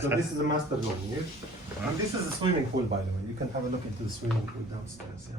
So this is a master room here. And this is a swimming pool, by the way. You can have a look into the swimming pool downstairs, yeah.